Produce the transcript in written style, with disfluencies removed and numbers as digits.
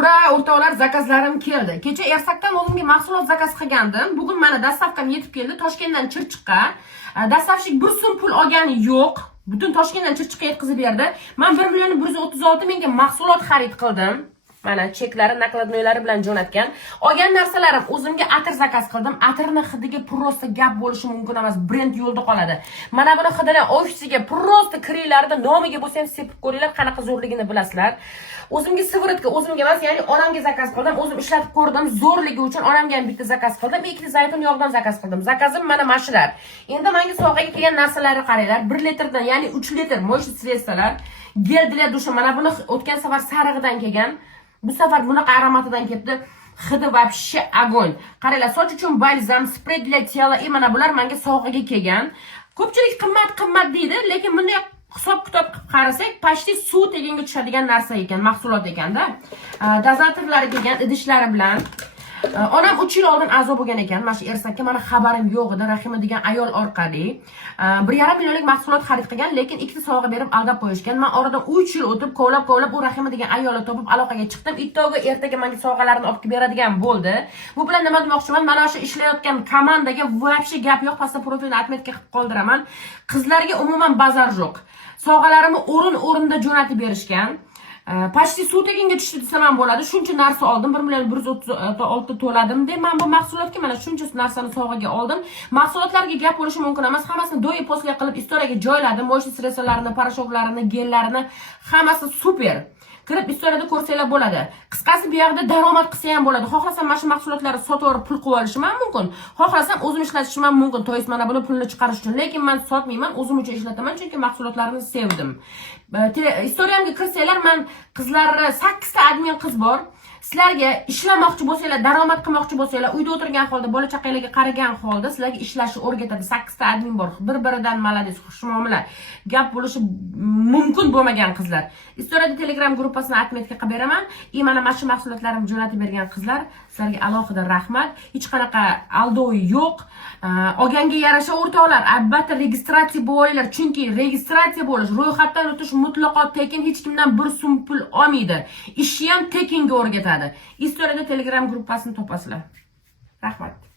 Ura, o'rtoqlar, zakazlarim keldi. Kecha Ersakdan o'zimga mahsulot zakaz qilgandim. Bugun mana dastavkam yetib keldi. Toshkentdan Chirchiqqa. Dastavshik 1 so'm pul olgani yo'q. Butun Toshkentdan Chirchiqqa yetkazib berdi. Men 1.136.000 ga mahsulot xarid qildim. Mana cheklari, nakladnoylari bilan jo'natgan. Olgan narsalarim o'zimga atir zakaz qildim. Atirning hidiga prosta gap bo'lishi mumkin emas. Brend yo'lda qoladi. Mana buni hidini ofisiga prosta kiringlarda nomiga bo'lsa ham sepib ko'ringlar, qanaqa zo'rligini bilasizlar. O'zimga siviritka, o'zimga emas, ya'ni onamga zakaz qildim. O'zim ishlatib ko'rdim. Zo'rligi uchun onamga ham bitta zakaz qildim. 2 zaytun yog'dan zakaz qildim. Zakazim mana mashilar. Endi menga sovg'aga kelgan narsalarni qaranglar. 1 litrdan, ya'ni 3 litr mo'sht sredstvalar. Geldilar dusha. Mana buni o'tgan safar sarig'idan kelgan. Bu safar bunaqa aromatidan ketdi. Hidi вообще огонь. Qaranglar, soch uchun balzam, spray для tela, mana bular menga sovg'aga kelgan. Ko'pchilik qimmat deydi, lekin bunday hisob-kitob qilib qarasak, почти suv teganga tushadigan narsa ekan, mahsulot ekanda. Dozatorlari kelgan, idishlari bilan. Onam 3 yil oldin a'zo bo'lgan ekan. Mana shu Ersakka mana xabarim yo'q edi, Rahima degan ayol orqali. 1,5 millionlik mahsulot xarid qilgan, lekin ikkita sovg'a berib aldab qo'yishgan. Men oradan 3 yil o'tib, kovlab u Rahima degan ayolni topib aloqaga chiqdim. Ittoga ertaga menga sovg'alarni olib beradigan bo'ldi. Bu bilan nima demoqchiman? Mana shu ishlayotgan komandaga вообще gap yo'q, pastda profilni atmetga qilib qoldiraman. Qizlarga umuman bazar yo'q. Sovg'alarimni o'rinda jo'natib berishgan. Почти suv teginga tushdi desam ham bo'ladi. Shuncha narsa oldim. 1.136 to'ladim deb men bu mahsulotga mana shuncha narsani sovg'aga oldim. Mahsulotlarga gap bo'lishi mumkin emas. Hammasini do'yi postga qilib istoriyaga joyladim. Mo'sht sredstwalarini, poрошоklarini, gellarini hammasi super. Kirib istoriyada ko'rsanglar bo'ladi. Qisqasi bu yerda daromad qilsa ham bo'ladi. Xohlasam mana shu mahsulotlarni sotib olib pul qilib olishim ham mumkin. Xohlasam o'zim ishlatishim ham mumkin. To'yis mana buni pulni chiqarish uchun. Lekin men sotmayman, o'zim uchun ishlataman, chunki mahsulotlarini sevdim. Istoriyamga kirsanglar, men qizlarni 8 ta admin qiz bor. Sizlarga ishlamoqchi bo'lsanglar, daromad qilmoqchi bo'lsanglar, uyda o'tirgan holda, bola chaqanglarga qaragan holda sizlarga ishlashni o'rgatadi. 8 ta admin bor. Bir-biridan malades, xushmuomala. Gap bo'lishi mumkin bo'lmagan qizlar. Istoriyada Telegram gruppasini atmetga qilib beraman. Mana shu mahsulotlarimni jo'natib bergan qizlar, sizlarga alohida rahmat. Hech qanaqa aldov yo'q. Olganga yarasha o'rtoqlar, albatta registratsiya bo'linglar, chunki registratsiya bo'lish, ro'yxatdan o'tish mutlaqo tekin, hech kimdan 1 so'm pul olmaydi. Ishni ham tekinga o'rgatadi. Istoriyada Telegram gruppasini topasizlar. Rahmat.